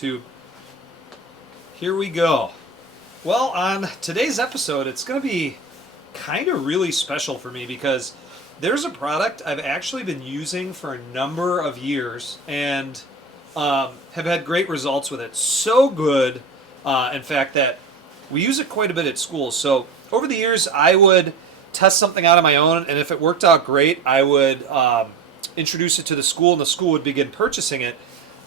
YouTube. Here we go. Well, on today's episode, it's going to be kind of really special for me because there's a product I've actually been using for a number of years and have had great results with it. So good, in fact, that we use it quite a bit at school. So over the years, I would test something out on my own, and if it worked out great, I would introduce it to the school, and the school would begin purchasing it,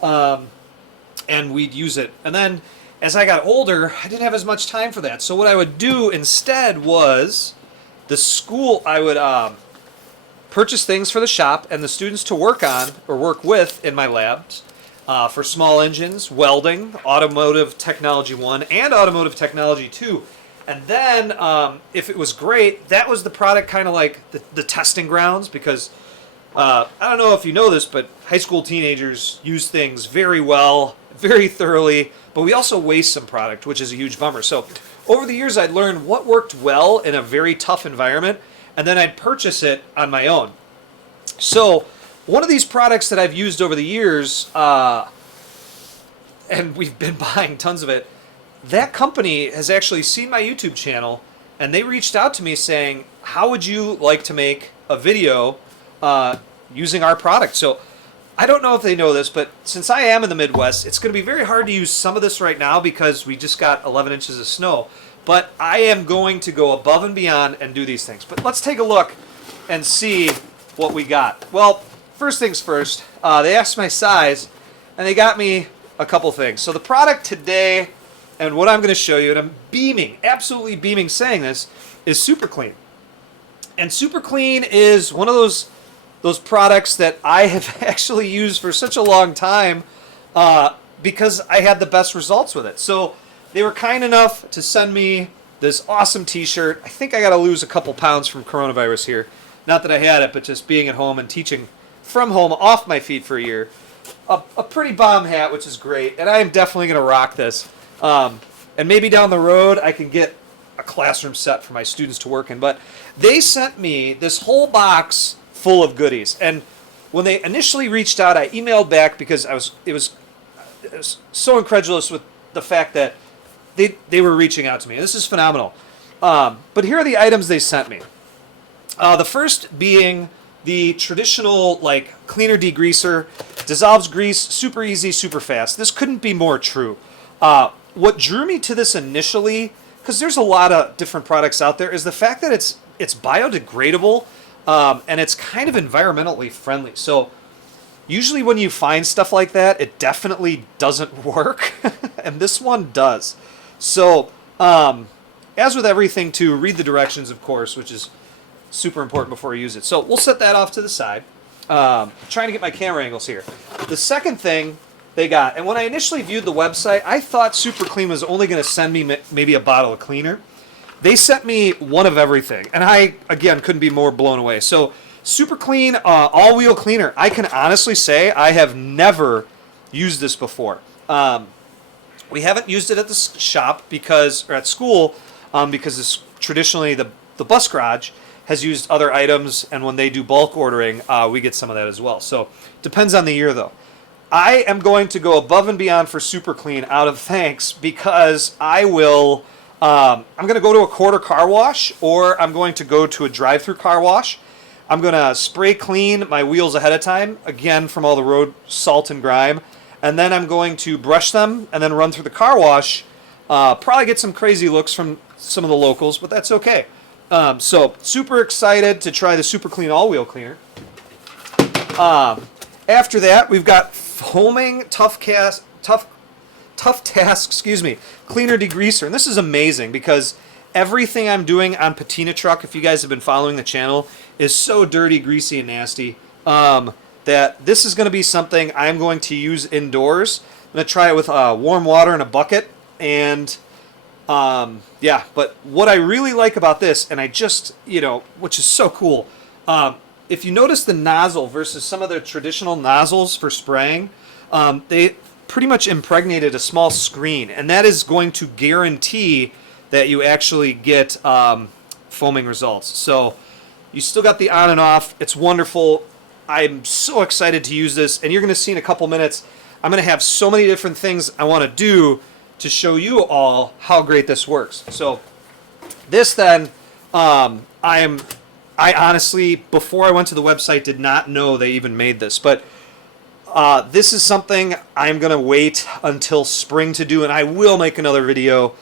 and we'd use it. And then as I got older, I didn't have as much time for that. So what I would do instead was the school, I would purchase things for the shop and the students to work on or work with in my labs for small engines, welding, automotive technology 1 and automotive technology 2. And then if it was great, that was the product kind of like the testing grounds, because I don't know if you know this, but high school teenagers use things very well, very thoroughly, but we also waste some product, which is a huge bummer. So over the years, I'd learned what worked well in a very tough environment, and then I'd purchase it on my own. So one of these products that I've used over the years, and we've been buying tons of it, that company has actually seen my YouTube channel, and they reached out to me saying, how would you like to make a video using our product? So I don't know if they know this, but since I am in the Midwest, it's going to be very hard to use some of this right now because we just got 11 inches of snow. But I am going to go above and beyond and do these things. But let's take a look and see what we got. Well, first things first, they asked my size, and they got me a couple things. So the product today, and what I'm going to show you, and I'm beaming, absolutely beaming saying this, is SuperClean. And SuperClean is one of those products that I have actually used for such a long time because I had the best results with it. So they were kind enough to send me this awesome t-shirt. I think I got to lose a couple pounds from coronavirus here. Not that I had it, but just being at home and teaching from home off my feet for a year. A pretty bomb hat, which is great, and I am definitely going to rock this. And maybe down the road I can get a classroom set for my students to work in. But they sent me this whole box full of goodies. And when they initially reached out, I emailed back because I was so incredulous with the fact that they were reaching out to me. This is phenomenal. But here are the items they sent me. The first being the traditional like cleaner degreaser, dissolves grease, super easy, super fast. This couldn't be more true. What drew me to this initially, because there's a lot of different products out there, is the fact that it's biodegradable. And it's kind of environmentally friendly. So usually when you find stuff like that, it definitely doesn't work. And this one does. So as with everything, to read the directions, of course, which is super important before you use it. So we'll set that off to the side. Trying to get my camera angles here. The second thing they got, and when I initially viewed the website, I thought SuperClean was only going to send me maybe a bottle of cleaner. They sent me one of everything, and I, again, couldn't be more blown away. So SuperClean all-wheel cleaner. I can honestly say I have never used this before. We haven't used it at the shop or at school because this, traditionally the bus garage has used other items, and when they do bulk ordering, we get some of that as well. So depends on the year, though. I am going to go above and beyond for SuperClean out of thanks because I will... I'm going to go to a quarter car wash, or I'm going to go to a drive-through car wash. I'm going to spray clean my wheels ahead of time, again, from all the road salt and grime. And then I'm going to brush them and then run through the car wash. Probably get some crazy looks from some of the locals, but that's okay. So super excited to try the SuperClean all-wheel cleaner. After that, we've got foaming tough task, cleaner degreaser. And this is amazing because everything I'm doing on Patina Truck, if you guys have been following the channel, is so dirty, greasy, and nasty that this is going to be something I'm going to use indoors. I'm going to try it with warm water in a bucket. And yeah, but what I really like about this, and I just, which is so cool, if you notice the nozzle versus some of the traditional nozzles for spraying, they pretty much impregnated a small screen, and that is going to guarantee that you actually get foaming results. So you still got the on and off. It's wonderful. I'm so excited to use this, and you're going to see in a couple minutes. I'm going to have so many different things I want to do to show you all how great this works. So this then, I honestly, before I went to the website, did not know they even made this. But this is something I'm going to wait until spring to do, and I will make another video.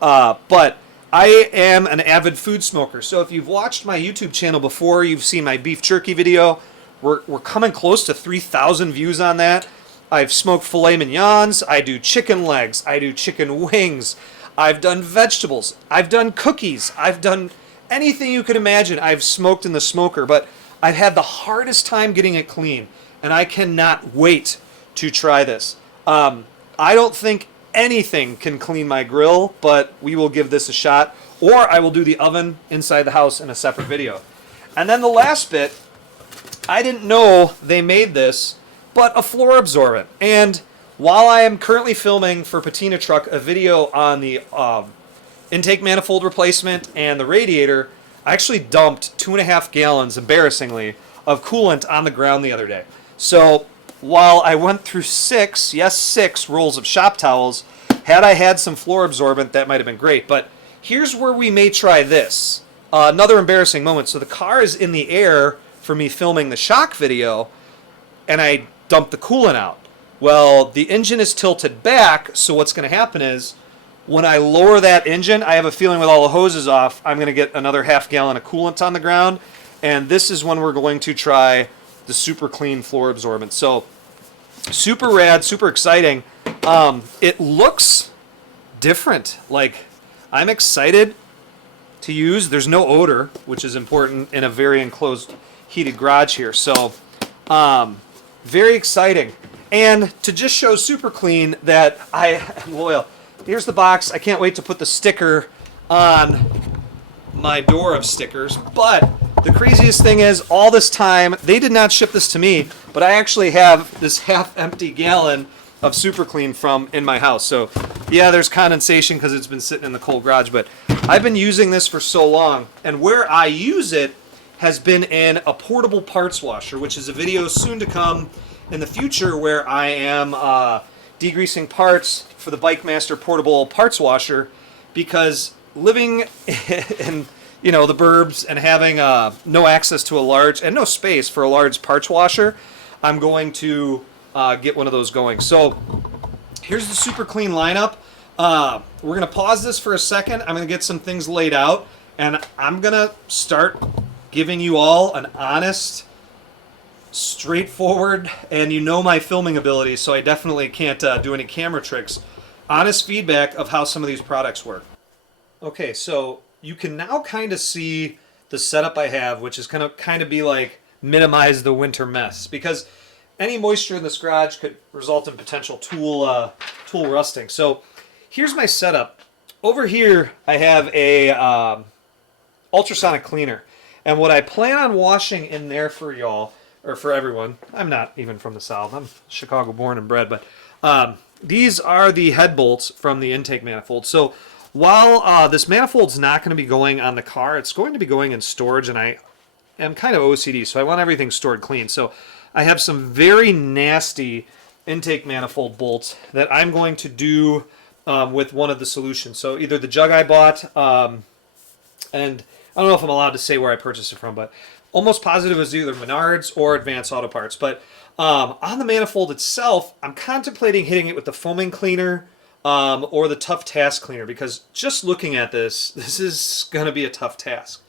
But I am an avid food smoker. So if you've watched my YouTube channel before, you've seen my beef jerky video. We're coming close to 3,000 views on that. I've smoked filet mignons. I do chicken legs. I do chicken wings. I've done vegetables. I've done cookies. I've done anything you could imagine. I've smoked in the smoker, but I've had the hardest time getting it clean, and I cannot wait to try this. I don't think anything can clean my grill, but we will give this a shot, or I will do the oven inside the house in a separate video. And then the last bit, I didn't know they made this, but a floor absorbent. And while I am currently filming for Patina Truck a video on the intake manifold replacement and the radiator, I actually dumped 2.5 gallons, embarrassingly, of coolant on the ground the other day. So while I went through 6 rolls of shop towels, had I had some floor absorbent, that might have been great. But here's where we may try this. Another embarrassing moment. So the car is in the air for me filming the shock video, and I dumped the coolant out. Well, the engine is tilted back, so what's going to happen is when I lower that engine, I have a feeling with all the hoses off, I'm going to get another 1/2 gallon of coolant on the ground, and this is when we're going to try the SuperClean floor absorbent. So super rad, super exciting. It looks different. Like, I'm excited to use. There's no odor, which is important in a very enclosed heated garage here. So very exciting. And to just show SuperClean that I am loyal, here's the box. I can't wait to put the sticker on my door of stickers. But the craziest thing is, all this time, they did not ship this to me, but I actually have this half-empty gallon of SuperClean from in my house. So yeah, there's condensation because it's been sitting in the cold garage, but I've been using this for so long, and where I use it has been in a portable parts washer, which is a video soon to come in the future where I am degreasing parts for the Bike Master portable parts washer, because living in the burbs and having no access to a large, and no space for a large parts washer, I'm going to get one of those going. So here's the SuperClean lineup. We're going to pause this for a second. I'm going to get some things laid out, and I'm going to start giving you all an honest, straightforward, and my filming ability, so I definitely can't do any camera tricks, honest feedback of how some of these products work. Okay, so you can now kind of see the setup I have, which is going to kind of be like minimize the winter mess, because any moisture in this garage could result in potential tool rusting. So here's my setup. Over here I have a ultrasonic cleaner, and what I plan on washing in there for y'all, or for everyone, I'm not even from the South, I'm Chicago born and bred, but these are the head bolts from the intake manifold. So while this manifold's not going to be going on the car, it's going to be going in storage, and I am kind of OCD, so I want everything stored clean. So I have some very nasty intake manifold bolts that I'm going to do with one of the solutions. So either the jug I bought, and I don't know if I'm allowed to say where I purchased it from, but almost positive it was either Menards or Advanced Auto Parts. But on the manifold itself, I'm contemplating hitting it with the foaming cleaner or the tough task cleaner, because just looking at this is going to be a tough task.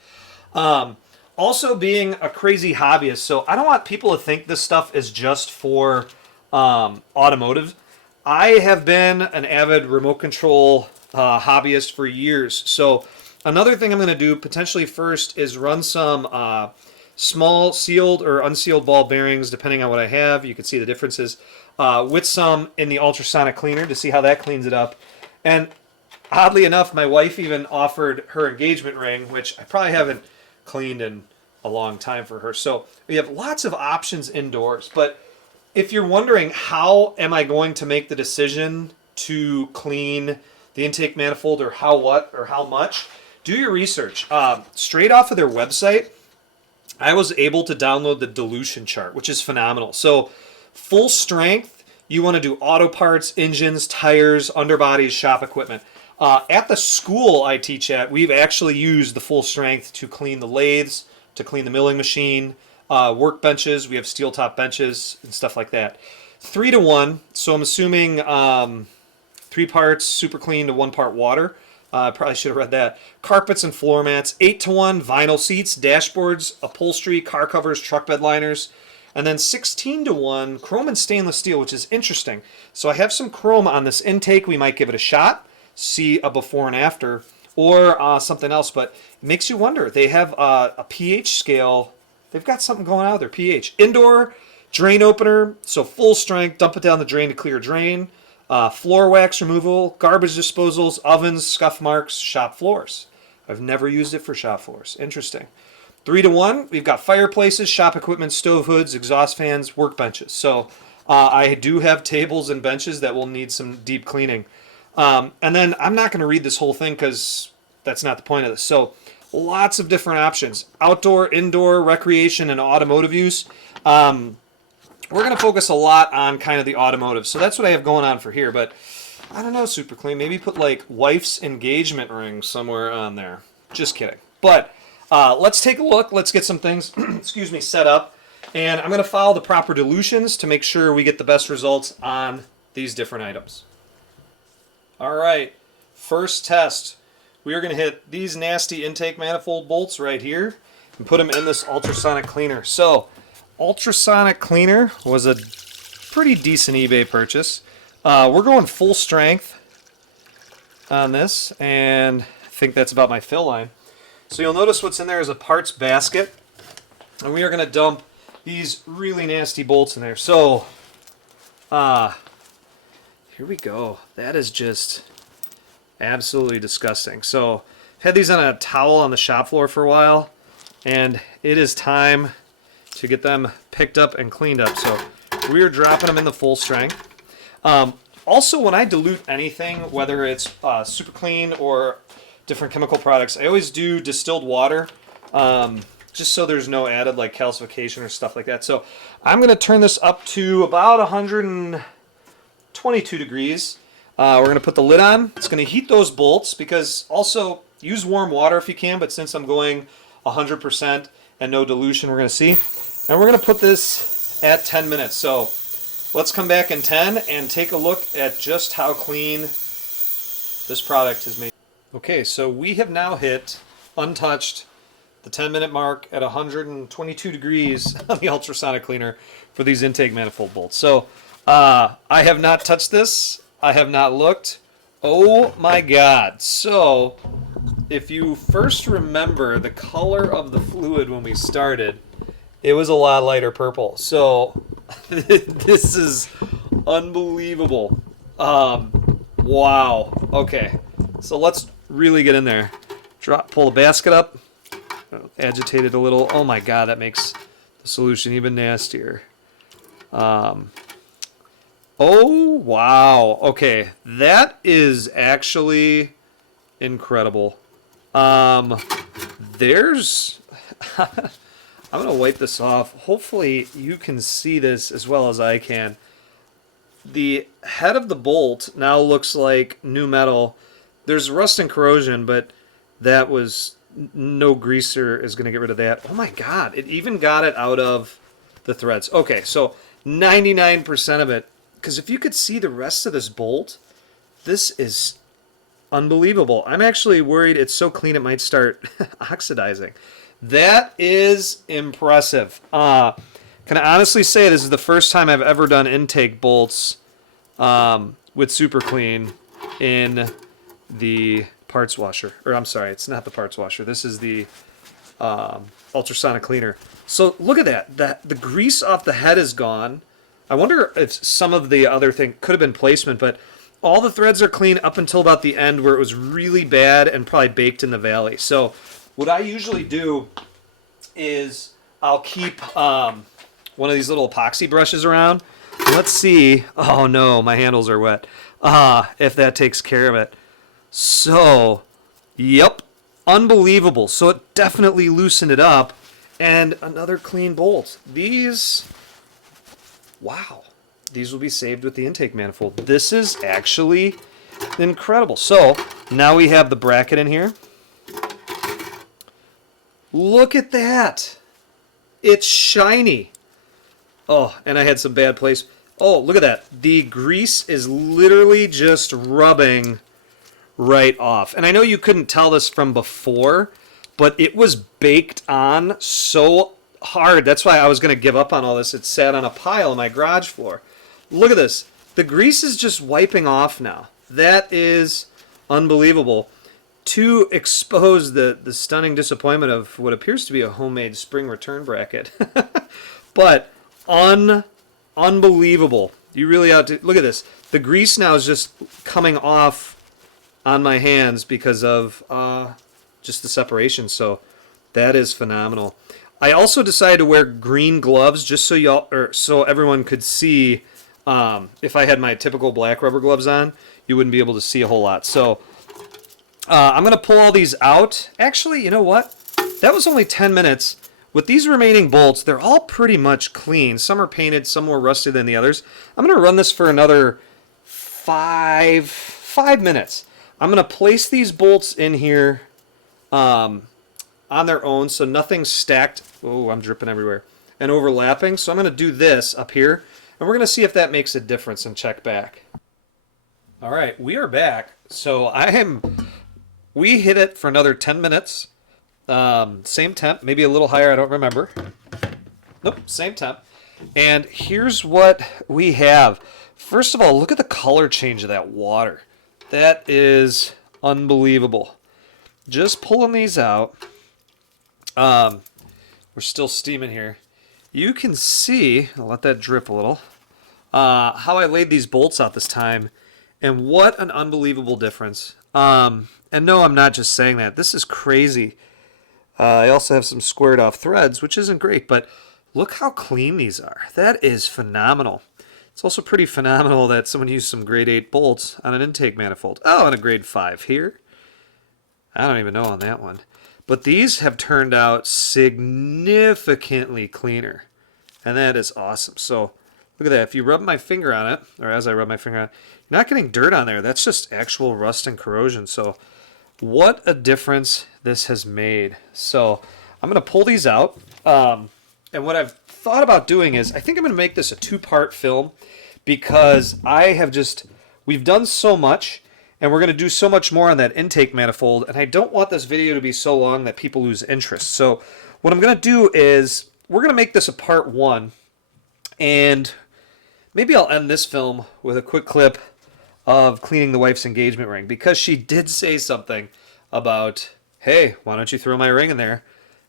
Also, being a crazy hobbyist, so I don't want people to think this stuff is just for automotive. I have been an avid remote control hobbyist for years. So another thing I'm going to do potentially first is run some small sealed or unsealed ball bearings, depending on what I have. You can see the differences with some in the ultrasonic cleaner to see how that cleans it up. And oddly enough, my wife even offered her engagement ring, which I probably haven't cleaned in a long time for her. So we have lots of options indoors. But if you're wondering how am I going to make the decision to clean the intake manifold, or how much, do your research. Straight off of their website, I was able to download the dilution chart, which is phenomenal. So full strength, You want to do auto parts, engines, tires, underbodies, shop equipment. At the school I teach at, we've actually used the full strength to clean the lathes, to clean the milling machine, workbenches. We have steel top benches and stuff like that. 3-to-1, so I'm assuming 3 parts SuperClean to 1 part water. I probably should have read that. Carpets and floor mats. 8-to-1 vinyl seats, dashboards, upholstery, car covers, truck bed liners. And then 16-to-1 chrome and stainless steel, which is interesting. So I have some chrome on this intake. We might give it a shot, see a before and after, or something else. But it makes you wonder. They have a pH scale. They've got something going on with their pH. Indoor drain opener, so full strength. Dump it down the drain to clear drain. Floor wax removal, garbage disposals, ovens, scuff marks, shop floors. I've never used it for shop floors. Interesting. 3-to-1, we've got fireplaces, shop equipment, stove hoods, exhaust fans, workbenches. So I do have tables and benches that will need some deep cleaning. And then I'm not going to read this whole thing because that's not the point of this. So lots of different options. Outdoor, indoor, recreation, and automotive use. We're going to focus a lot on kind of the automotive. So that's what I have going on for here. But I don't know, SuperClean. Maybe put like wife's engagement ring somewhere on there. Just kidding. But let's take a look. Let's get some things excuse me, set up. And I'm going to follow the proper dilutions to make sure we get the best results on these different items. All right. First test. We are going to hit these nasty intake manifold bolts right here and put them in this ultrasonic cleaner. So ultrasonic cleaner was a pretty decent eBay purchase. We're going full strength on this, and I think that's about my fill line. So you'll notice what's in there is a parts basket, and we are going to dump these really nasty bolts in there. So here we go. That is just absolutely disgusting. So I've had these on a towel on the shop floor for a while, and it is time to get them picked up and cleaned up. So we are dropping them in the full strength. Also, when I dilute anything, whether it's SuperClean or different chemical products, I always do distilled water, just so there's no added like calcification or stuff like that. So I'm going to turn this up to about 122 degrees. We're going to put the lid on. It's going to heat those bolts, because also use warm water if you can, but since I'm going 100% and no dilution, we're going to see. And we're going to put this at 10 minutes. So let's come back in 10 and take a look at just how clean this product is made. Okay, so we have now hit, untouched, the 10-minute mark at 122 degrees on the ultrasonic cleaner for these intake manifold bolts. So I have not touched this. I have not looked. Oh my God. So if you first remember the color of the fluid when we started, it was a lot lighter purple. So this is unbelievable. Wow. Okay. So let's really get in there. Pull the basket up. Agitate it a little. Oh my God, that makes the solution even nastier. Oh, wow. Okay. That is actually incredible. There's... I'm going to wipe this off. Hopefully you can see this as well as I can. The head of the bolt now looks like new metal. There's rust and corrosion, but that was... no greaser is going to get rid of that. Oh my God, it even got it out of the threads. Okay, so 99% of it, because if you could see the rest of this bolt, this is unbelievable. I'm actually worried it's so clean it might start oxidizing. That is impressive. Can I honestly say this is the first time I've ever done intake bolts with SuperClean in the parts washer. Or I'm sorry, it's not the parts washer. This is the ultrasonic cleaner. So look at that. The grease off the head is gone. I wonder if some of the other thing could have been placement, but all the threads are clean up until about the end where it was really bad and probably baked in the valley. So what I usually do is I'll keep one of these little epoxy brushes around. Let's see. Oh no, my handles are wet. If that takes care of it. So, yep, unbelievable. So it definitely loosened it up. And another clean bolt. These, wow, these will be saved with the intake manifold. This is actually incredible. So now we have the bracket in here. Look at that. It's shiny. Oh, and I had some bad place. Oh, look at that. The grease is literally just rubbing right off. And I know you couldn't tell this from before, but it was baked on so hard. That's why I was going to give up on all this. It sat on a pile on my garage floor. Look at this. The grease is just wiping off now. That is unbelievable. To expose the stunning disappointment of what appears to be a homemade spring return bracket. But unbelievable. You really ought to look at this. The grease now is just coming off on my hands because of just the separation. So that is phenomenal. I also decided to wear green gloves just so y'all, or so everyone could see. If I had my typical black rubber gloves on, you wouldn't be able to see a whole lot. So I'm going to pull all these out. Actually, you know what? That was only 10 minutes. With these remaining bolts, they're all pretty much clean. Some are painted, some more rusty than the others. I'm going to run this for another five minutes. I'm going to place these bolts in here on their own so nothing's stacked. Oh, I'm dripping everywhere. And overlapping. So I'm going to do this up here. And we're going to see if that makes a difference and check back. All right, we are back. So we hit it for another 10 minutes. Same temp, maybe a little higher, I don't remember. Nope, same temp. And here's what we have. First of all, look at the color change of that water. That is unbelievable. Just pulling these out. We're still steaming here. You can see, I'll let that drip a little, how I laid these bolts out this time. And what an unbelievable difference. And no, I'm not just saying that. This is crazy. I also have some squared off threads, which isn't great, but look how clean these are. That is phenomenal. It's also pretty phenomenal that someone used some grade 8 bolts on an intake manifold. Oh, and a grade 5 here. I don't even know on that one. But these have turned out significantly cleaner. And that is awesome. So look at that. If you rub my finger on it, or as I rub my finger on it, you're not getting dirt on there. That's just actual rust and corrosion. So what a difference this has made. So I'm going to pull these out. And what I've thought about doing is I think I'm going to make this a 2-part film because we've done so much and we're going to do so much more on that intake manifold. And I don't want this video to be so long that people lose interest. So what I'm going to do is we're going to make this a part 1. And maybe I'll end this film with a quick clip of cleaning the wife's engagement ring because she did say something about, hey, why don't you throw my ring in there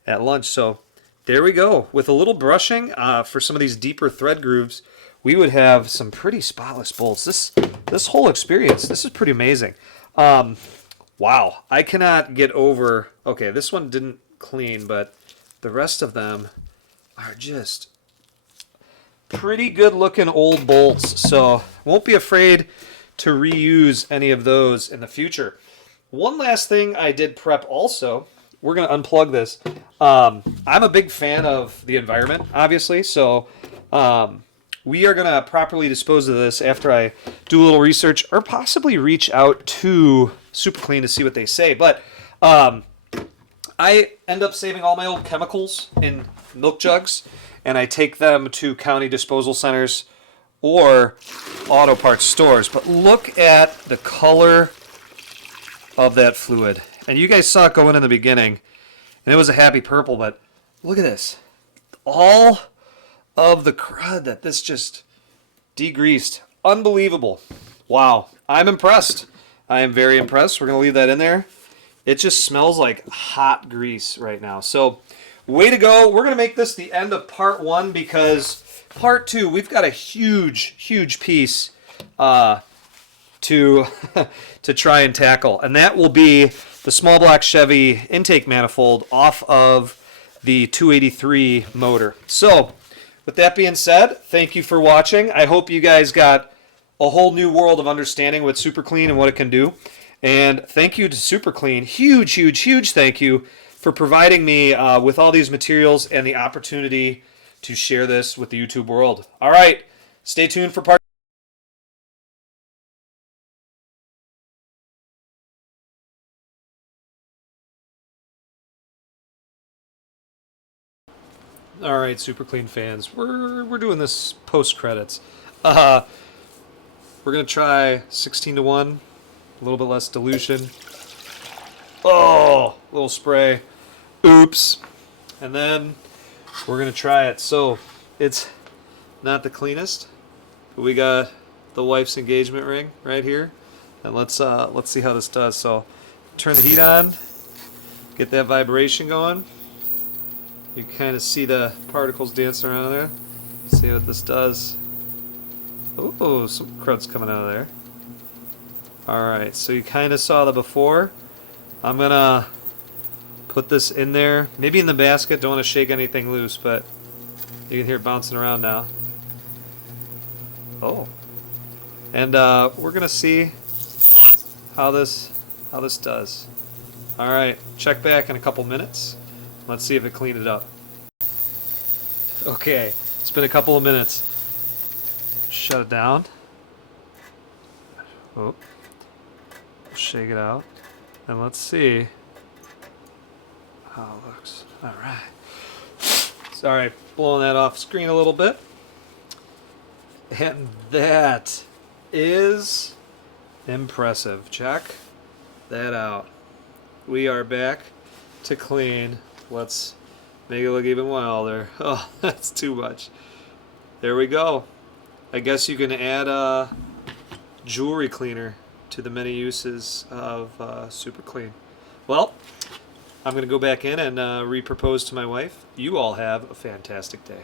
at lunch? So there we go. With a little brushing for some of these deeper thread grooves, we would have some pretty spotless bolts. This whole experience, this is pretty amazing. Wow, I cannot get over, okay, this one didn't clean, but the rest of them are just pretty good looking old bolts. So won't be afraid to reuse any of those in the future. One last thing I did prep also, we're going to unplug this. I'm a big fan of the environment, obviously, so we are going to properly dispose of this after I do a little research or possibly reach out to SuperClean to see what they say. But I end up saving all my old chemicals in milk jugs, and I take them to county disposal centers or auto parts stores. But look at the color of that fluid. And you guys saw it going in the beginning, and it was a happy purple, but look at this. All of the crud that this just degreased. Unbelievable. Wow. I'm impressed. I am very impressed. We're going to leave that in there. It just smells like hot grease right now. So, way to go. We're going to make this the end of part 1 because part 2, we've got a huge, huge piece to try and tackle. And that will be the small block Chevy intake manifold off of the 283 motor. So, with that being said, thank you for watching. I hope you guys got a whole new world of understanding with SuperClean and what it can do. And thank you to SuperClean. Huge, huge, huge thank you for providing me with all these materials and the opportunity to share this with the YouTube world. All right, Stay tuned for part. All right, SuperClean fans, we're doing this post credits. We're gonna try 16-1, a little bit less dilution. Oh, little spray. Oops. And then we're gonna try it. So it's not the cleanest, but we got the wife's engagement ring right here, and let's see how this does. So turn the heat on, get that vibration going. You kind of see the particles dancing around there. See what this does. Oh, some crud's coming out of there. Alright, so you kind of saw the before. I'm gonna put this in there, maybe in the basket. Don't want to shake anything loose, but you can hear it bouncing around now. Oh. And we're gonna see how this does. Alright, check back in a couple minutes. Let's see if it cleaned it up. Okay, it's been a couple of minutes. Shut it down. Oh. Shake it out. And let's see how it looks. Alright. Sorry, blowing that off screen a little bit. And that is impressive. Check that out. We are back to clean. Let's make it look even wilder. Oh, that's too much. There we go. I guess you can add a jewelry cleaner to the many uses of SuperClean. Well, I'm going to go back in and re-propose to my wife. You all have a fantastic day.